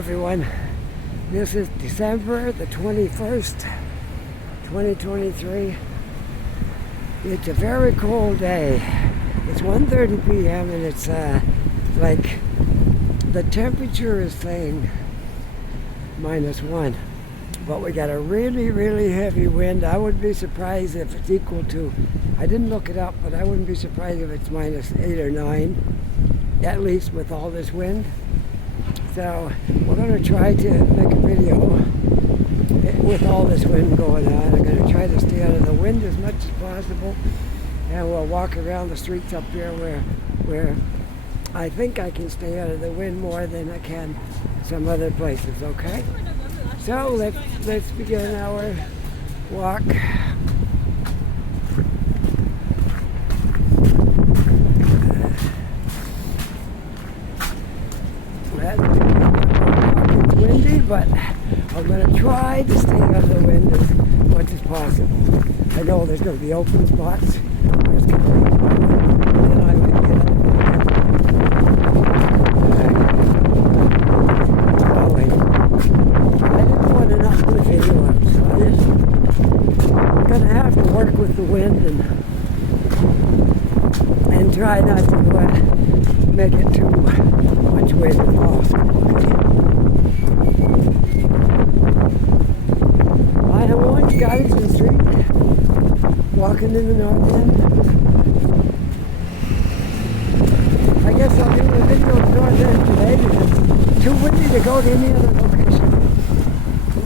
everyone. This is December the 21st, 2023. It's a very cold day. It's 1:30 p.m. and it's like the temperature is saying -1. But we got a really heavy wind. I wouldn't be surprised if it's equal to, I didn't look it up, but I wouldn't be surprised if it's -8 or 9, at least with all this wind. So we're going to try to make a video with all this wind going on. I'm going to try to stay out of the wind as much as possible, and we'll walk around the streets up here where I think I can stay out of the wind more than I can some other places. Okay, so let's begin our walk. It's windy, but I'm going to try to stay out of the wind as much as possible. I know there's going to be open spots. There's going to be, then I can get I didn't want enough of the video up, so I'm going to have to work with the wind and try not to make it too much wind as possible. I am Orange Garrison Street, walking in the North End. I guess I'll do the video of the North End today because it's too windy to go to any other location.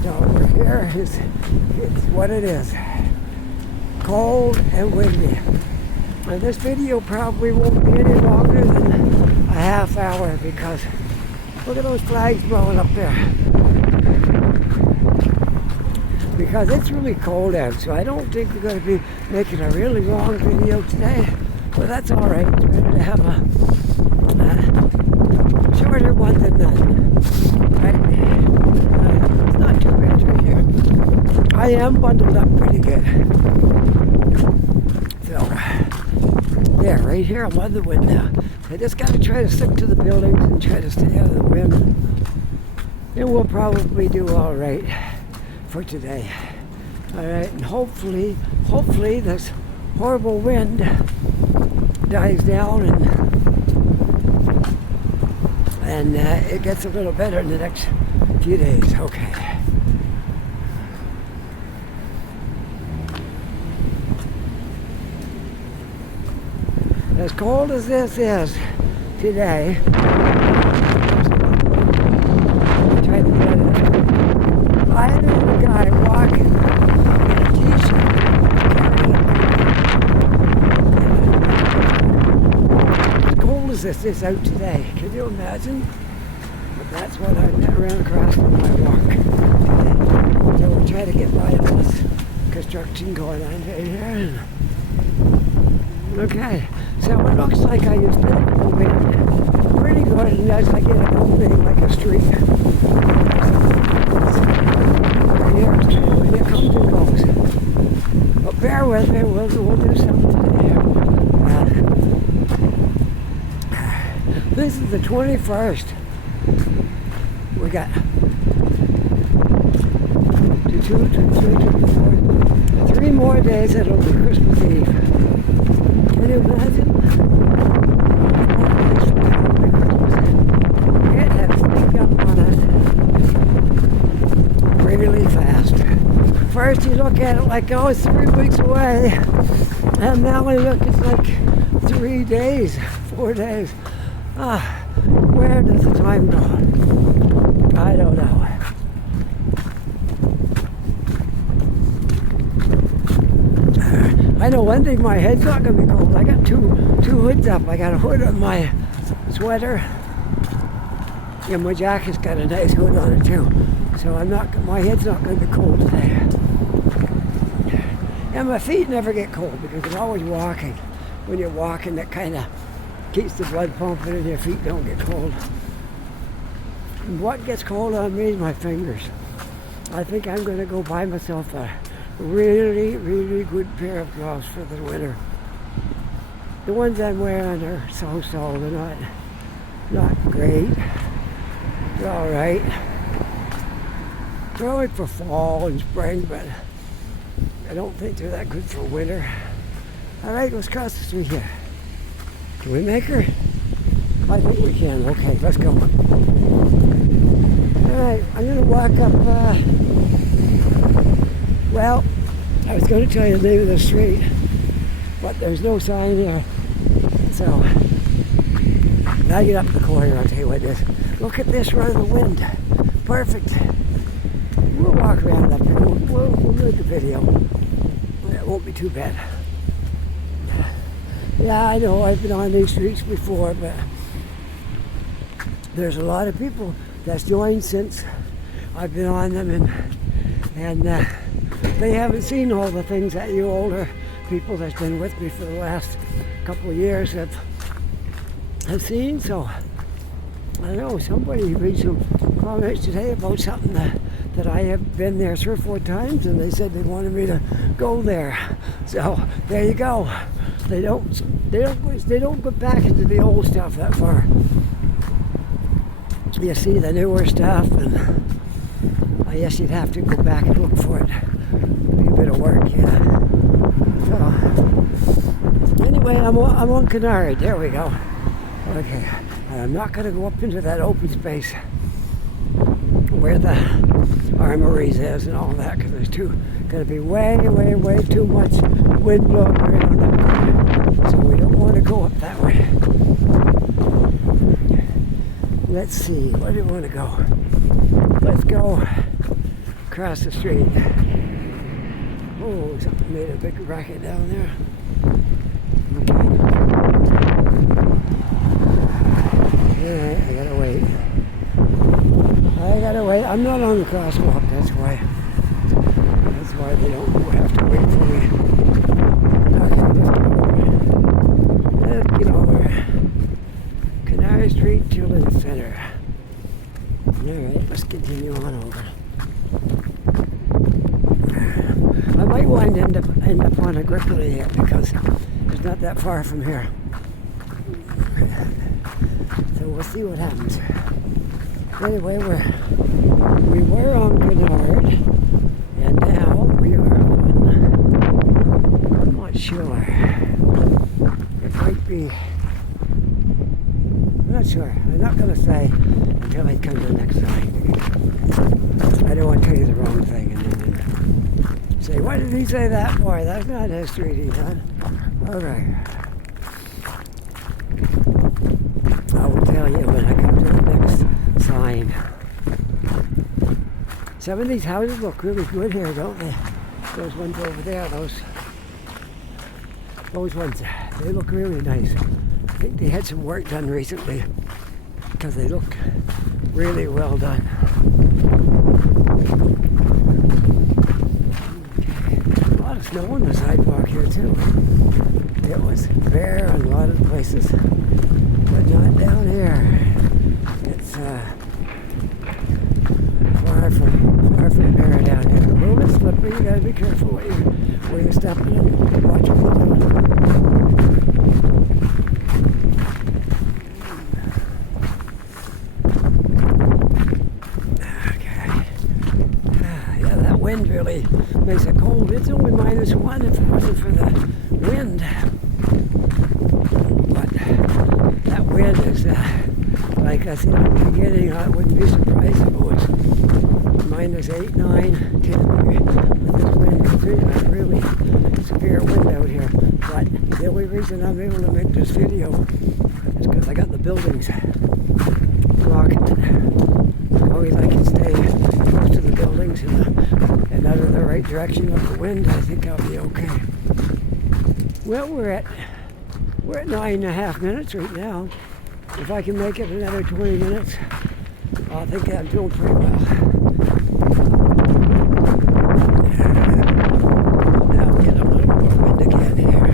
So we're here, it's what it is. Cold and windy. And this video probably won't be any longer than a half hour because look at those flags blowing up there. Because it's really cold out, so I don't think we're going to be making a really long video today. But that's all right. It's better to have a shorter one than none. Right? It's not too bad right here. I am bundled up pretty good. So, yeah, right here I'm on the wind now. I just got to try to stick to the buildings and try to stay out of the wind. And we'll probably do all right for today. All right, and hopefully this horrible wind dies down and it gets a little better in the next few days. Okay. As cold as this is today, I had a guy walking in a t-shirt as cold as this is out today. Can you imagine? But that's what I ran across on my walk today. So we'll try to get by all this construction going on right here. Okay, so it looks like I just did it pretty good, and as I get an opening like a street. Here comes and goes. But bear with me, we'll do something today. This is the 21st. We got 3 more days, it'll be Christmas Eve. Can you imagine? It has sneaked up on us really fast. First you look at it like, oh, it's 3 weeks away. And now we look, it's like 3 days, 4 days. Where does the time go? I don't know. I know one thing, my head's not going to be cold. I got two hoods up. I got a hood on my sweater, and my jacket's got a nice hood on it too. So my head's not going to be cold today. And my feet never get cold because I'm always walking. When you're walking, that kind of keeps the blood pumping and your feet don't get cold. And what gets cold on me is my fingers. I think I'm going to go buy myself a really good pair of gloves for the winter. The ones I'm wearing are so-so. They're not great. all right. They're all right for fall and spring, but I don't think they're that good for winter. All right, let's cross the street here. Can we make her? I think we can. Okay, let's go. All right, I'm going to walk up, well, I was going to tell you the name of the street, but there's no sign there. So, when I get up the corner, I'll tell you what it is. Look at this run of the wind. Perfect. We'll walk around up here. We'll do the video. It won't be too bad. Yeah, I know I've been on these streets before, but there's a lot of people that's joined since I've been on them, and they haven't seen all the things that you older people that's been with me for the last couple of years have seen. So I know somebody made some comments today about something that I have been there 3 or 4 times, and they said they wanted me to go there. So there you go. They don't go back into the old stuff that far. You see the newer stuff, and I guess you'd have to go back and look for it. It'd be a bit of work, yeah. So anyway, I'm on Canard. There we go. Okay, and I'm not going to go up into that open space where the armories is and all that, because there's going to be way too much wind blowing around up there. So we don't want to go up that way. Let's see, where do we want to go? Let's go across the street. Oh, something made a big racket down there. Okay. Alright, I gotta wait. I'm not on the crosswalk, that's why. That's why they don't have to wait for me. Okay, let's get over. Canary Street, Children's Center. Alright, let's continue on over. I might end up on a Grippley here because it's not that far from here. So we'll see what happens. Anyway, we were on Canard, and now we are on, I'm not sure. It might be, I'm not sure. I'm not going to say until I come to the next sign. I don't want to tell you the wrong thing and then say, why did he say that for? That's not his street he's on. All right. I will tell you when I come to the next sign. Some of these houses look really good here, don't they? Those ones over there, those ones, they look really nice. I think they had some work done recently because they look really well done. A lot of snow on the sidewalk here too. It was bare in a lot of places, but not down here. It's far from bare down here. A little bit slippery. You gotta be careful where you're stepping and watch your foot. Wind really makes it cold. It's only -1 if it wasn't for the wind. But that wind is, like I said at the beginning, I wouldn't be surprised if it was -8, 9, 10 with this wind, because there's a really severe wind out here. But the only reason I'm able to make this video is because I got the buildings blocking it. Always I can stay close to the buildings and out of the right direction of the wind. I think I'll be okay. Well, we're at 9.5 minutes right now. If I can make it another 20 minutes, I think I'm doing pretty well. Now we'll get a little more wind again here.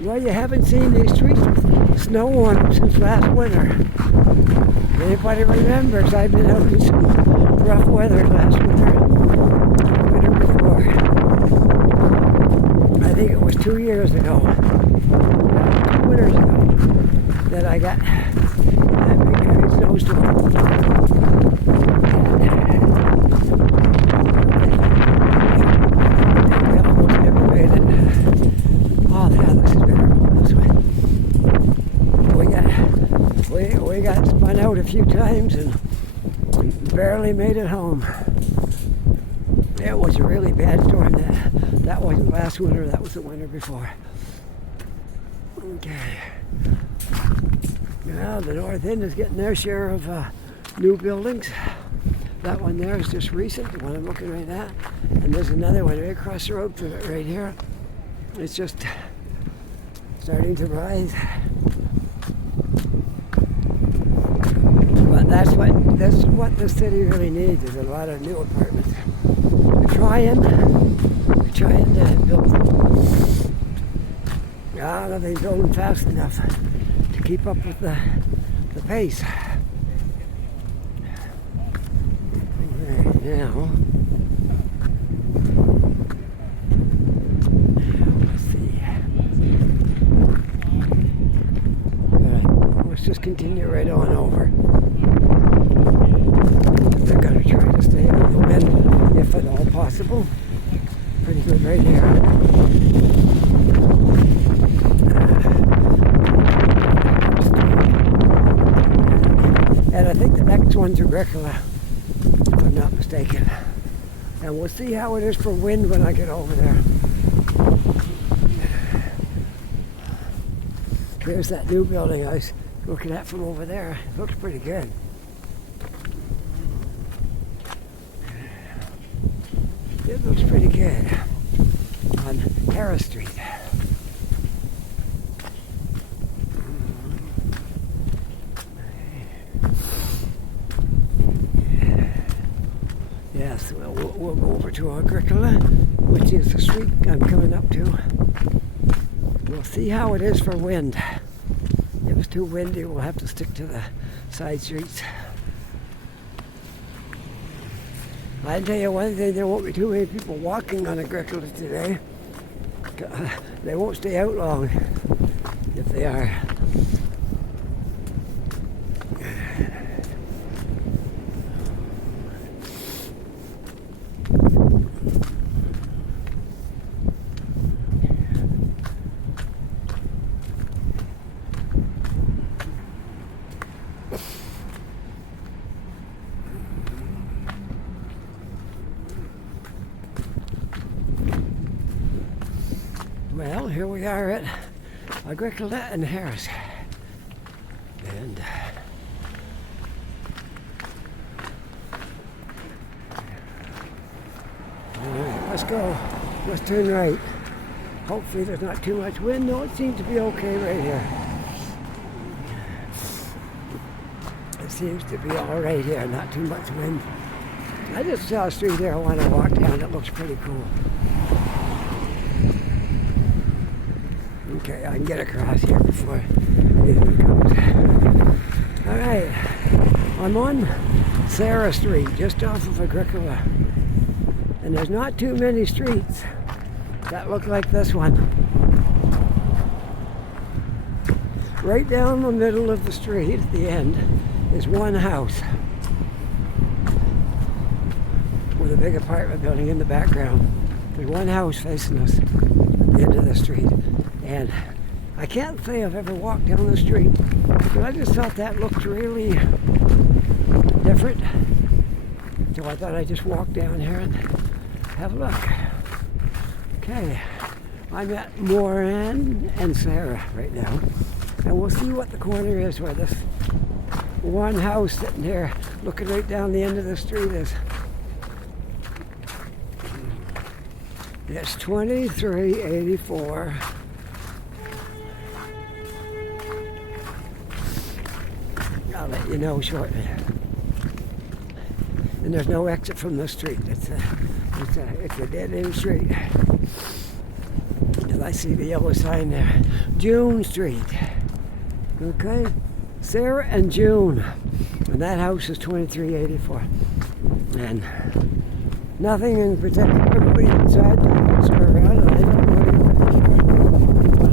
Well, you haven't seen these streets with snow on them since last winter. Anybody remembers, I've been out in some rough weather last winter, the winter before. I think it was 2 years ago. I got that big heavy snowstorm. We almost never made it. Oh, yeah, this is better going this way. We got spun out a few times and barely made it home. It was a really bad storm. That wasn't last winter, that was the winter before. Okay. Well, the north end is getting their share of new buildings. That one there is just recent, the one I'm looking right at. And there's another one right across the road from it right here. It's just starting to rise. But that's what the city really needs, is a lot of new apartments. We're trying to build them. Yeah, they're building fast enough to keep up with the pace. Right now, let's see. Alright, let's just continue right on over. They're going to try to stay out of the wind if at all possible. Pretty good right here. And I think the next one's Agricola, if I'm not mistaken. And we'll see how it is for wind when I get over there. Here's that new building I was looking at from over there. It looks pretty good. It looks pretty good on Harris Street. Yes, we'll go over to Agricola, which is the street I'm coming up to. We'll see how it is for wind. If it's too windy, we'll have to stick to the side streets. I tell you one thing, there won't be too many people walking on Agricola today. They won't stay out long if they are. Well, here we are at Agricola and Harris. And all right, let's go. Let's turn right. Hopefully there's not too much wind. No, it seems to be okay right here. It seems to be all right here, not too much wind. I just saw a street there I want to walk down. It looks pretty cool. Okay, I can get across here before anything comes. All right, I'm on Sarah Street, just off of Agricola. And there's not too many streets that look like this one. Right down the middle of the street at the end is one house with a big apartment building in the background. There's one house facing us at the end of the street. And I can't say I've ever walked down the street, but I just thought that looked really different. So I thought I'd just walk down here and have a look. Okay, I'm at Moran and Sarah right now. And we'll see what the corner is where this one house sitting there looking right down the end of the street is. It's 2384. I'll let you know shortly. And there's no exit from the street. It's a dead-end street. And I see the yellow sign there. June Street. Okay? Sarah and June. And that house is 2384. And nothing in particular. Everybody inside to screw around, and I don't know what.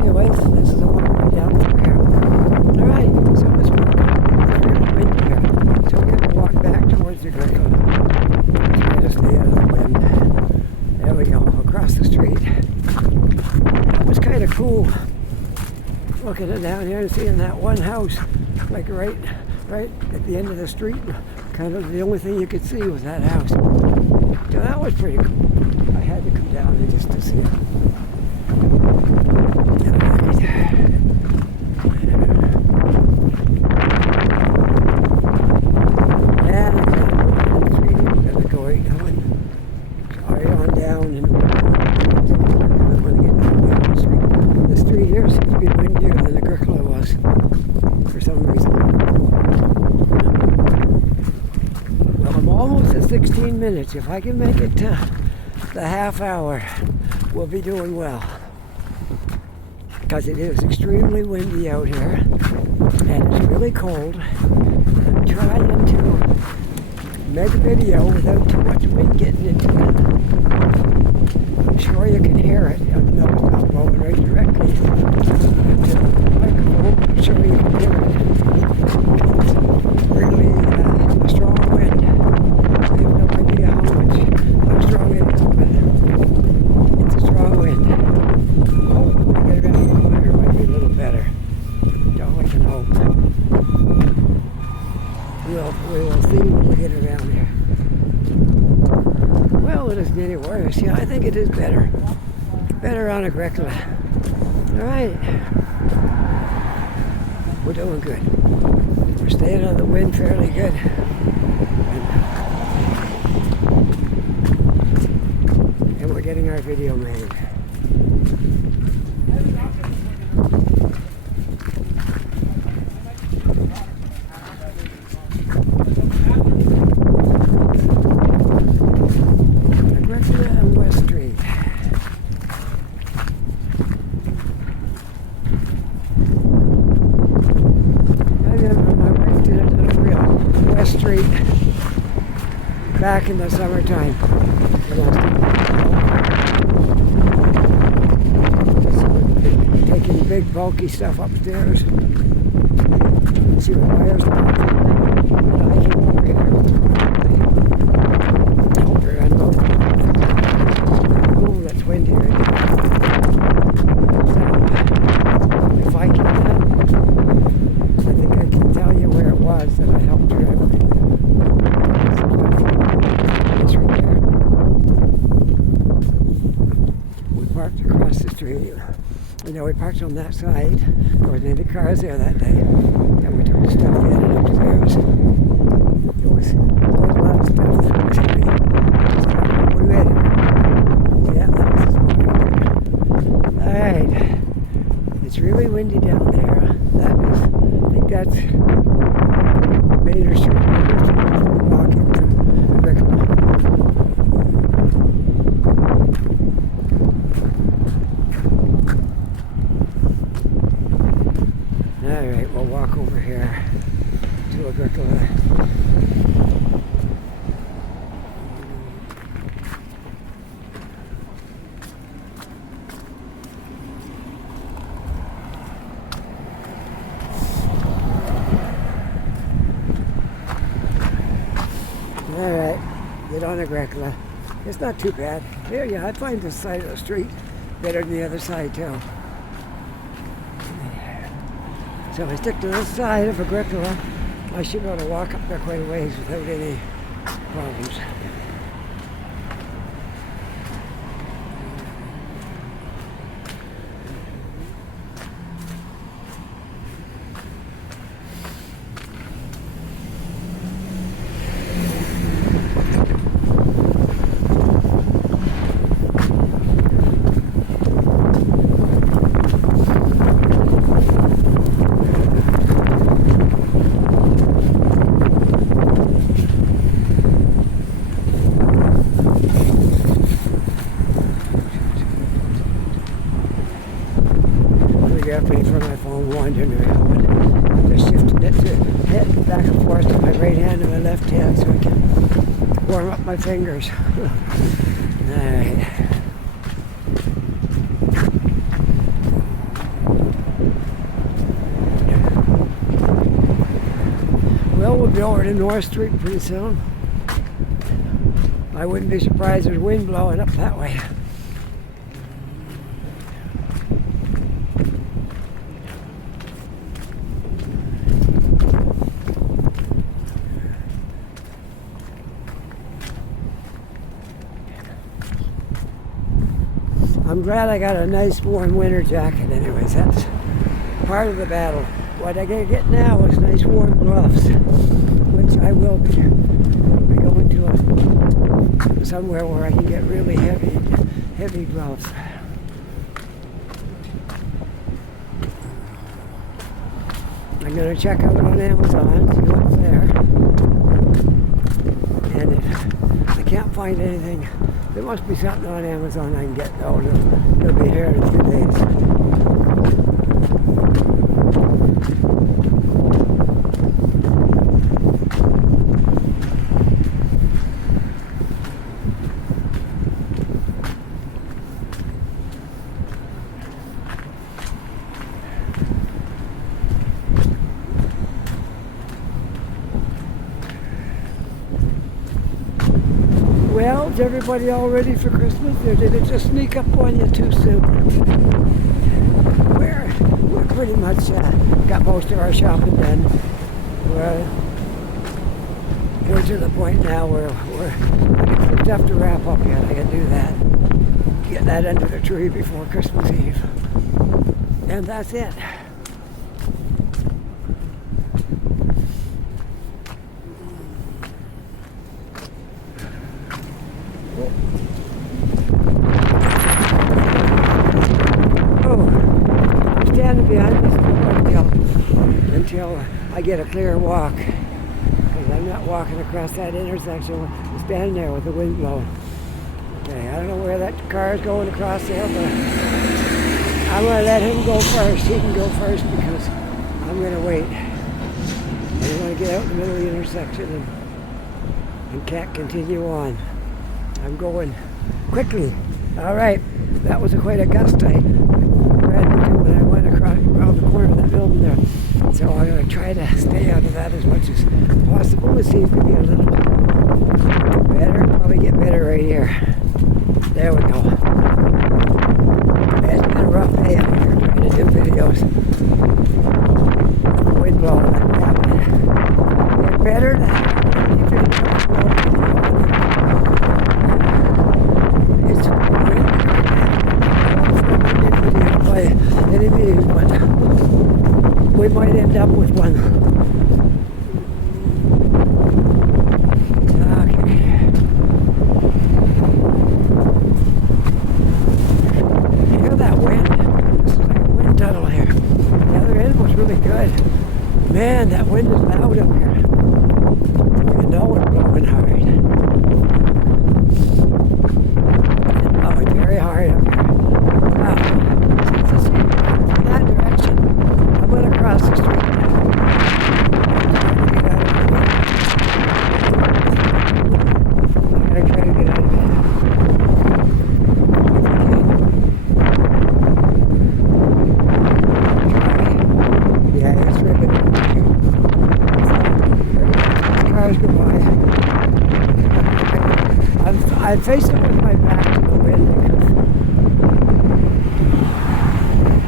Anyways, this is the one way down through here. kind of cool looking at down here and seeing that one house, like right at the end of the street. Kind of the only thing you could see was that house. So that was pretty cool. I had to come down there just to see it. Almost at 16 minutes. If I can make it to the half hour, we'll be doing well. Because it is extremely windy out here, and it's really cold. I'm trying to make a video without too much wind getting into it. I'm sure you can hear it. No, it's not blowing right directly to the microphone. I'm sure you can hear it. It's really a strong wind. I have no idea how strong it is, but it's a strong wind. Oh, when I get around the corner, it might be a little better. Don't I can hope. We will see when we get around here. Well, it isn't any worse. Yeah, I think it is better. Better on Agricola. All right. We're doing good. We're staying on the wind fairly good. And we're getting our video made. Back in the summertime. Taking big bulky stuff upstairs. See what wires are. I can walk it out. Hope you're unload. Oh, that's windy right now. So, if I can, I think I can tell you where it was that I helped drive. Across the street. You know, we parked on that side. There wasn't any cars there that day. And we took the stuff in and upstairs. It was quite a lot of stuff that was heavy. So we made it. Yeah, that was smart. Alright. It's really windy down there. That is, I think that's Mater Street. Mater Street is walking to Agricola. Alright, we'll walk over here to Agricola. Alright, get on Agricola. It's not too bad. Yeah, I find this side of the street better than the other side too. So if I stick to this side of Agricola, I should be able to walk up there quite a ways without any problems. Waiting for my phone wandering around, but just shifting it to head back and forth to my right hand and my left hand so I can warm up my fingers. Alright. Well, we'll be over to North Street pretty soon. I wouldn't be surprised there's wind blowing up that way. I'm glad I got a nice warm winter jacket anyways. That's part of the battle. What I gotta get now is nice warm gloves, which I will be. I'll be going to somewhere where I can get really heavy gloves. I'm going to check out on Amazon, see what's there. And if I can't find anything, there must be something on Amazon I can get. Oh, it'll be here in a few days. Well, is everybody all ready for Christmas, or did it just sneak up on you too soon? We're pretty much got most of our shopping done. We're to the point now where we're stuff to wrap up yet. I gotta do that. Get that under the tree before Christmas Eve. And that's it. Standing behind this until I get a clear walk, because I'm not walking across that intersection. I'm standing there with the wind blowing. Okay, I don't know where that car is going across there, but I'm going to let him go first. He can go first because I'm going to wait. I want to get out in the middle of the intersection and can't continue on. I'm going quickly. All right, that was quite a gust I ran into when I went around the corner of that building there. So I'm going to try to stay out of that as much as possible. It seems to be a little better. Probably get better right here. There we go. It's been a rough day out here trying to do videos. Wind blowing like that. Get better now. It's windy right now. By any means, but we might end up with one. Okay. Hear that wind? This is like a wind tunnel here. The other end was really good. Man, that wind is loud up here. You know it's blowing hard. It's blowing very hard up here. In that direction, I'm going to cross the street. I'm going to try to get out of here. Yeah, it's really cars go by. I'm facing with my back to the wind because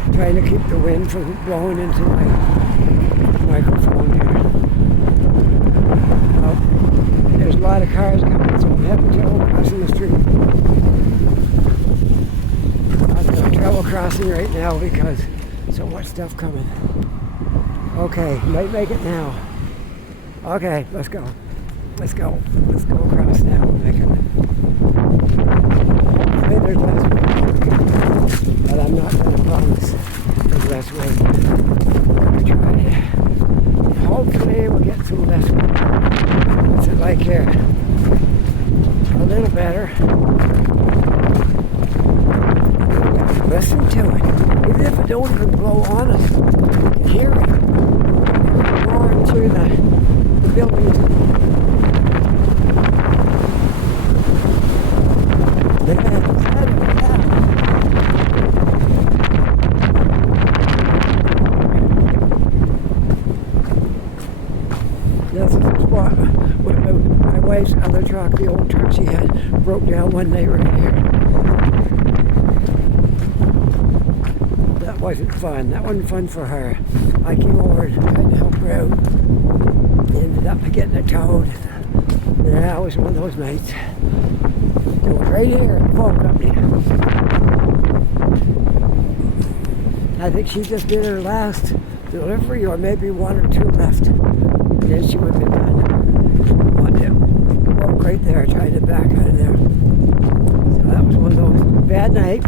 I'm trying to keep the wind from blowing into my microphone here. Well, there's a lot of cars coming, so I'm having trouble crossing the street. I'm having trouble crossing right now because so much stuff coming. Okay, might make it now. Okay, let's go. Let's go. Let's go across now. Make it. Maybe there's less wind, but I'm not going to promise there's less wind. I'm going to try it. Hopefully we'll get some less wind. What's it like here? A little better. Listen to it. Even if it don't even blow on us, you can hear it roaring through the buildings. This is the spot where my wife's other truck, the old truck she had, broke down one night right here. That wasn't fun. That wasn't fun for her. I came over and tried to help her out. Ended up getting it towed. Yeah, it was one of those nights. It was right here at the phone company. I think she just did her last delivery, or maybe one or two left. Then she would be done. One broke right there, tried to back out of there. So that was one of those bad nights.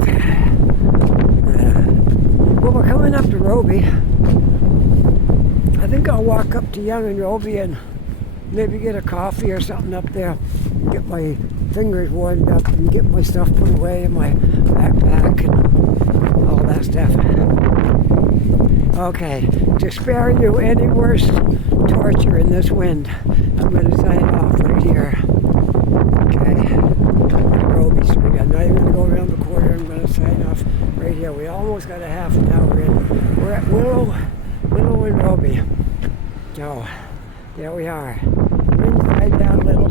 Well, we're coming up to Roby. I think I'll walk up to Young and Roby and maybe get a coffee or something up there. Get my fingers warmed up and get my stuff put away in my backpack and all that stuff. Okay, to spare you any worse torture in this wind, I'm going to sign off right here. Okay, Roby Street. I'm not even going to go around the corner. I'm going to sign off right here. We almost got a half an hour in. We're at Willow and Roby. So, there we are. Wind died down a little.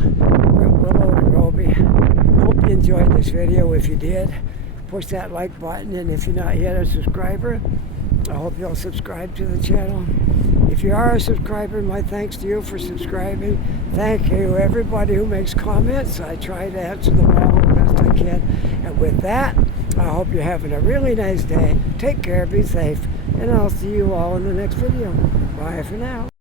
We're at Willow and Roby. Hope you enjoyed this video. If you did, push that like button, and if you're not yet a subscriber, I hope you'll subscribe to the channel. If you are a subscriber, my thanks to you for subscribing. Thank you everybody who makes comments. I try to answer them all the best I can. And with that, I hope you're having a really nice day. Take care, be safe, and I'll see you all in the next video. Bye for now.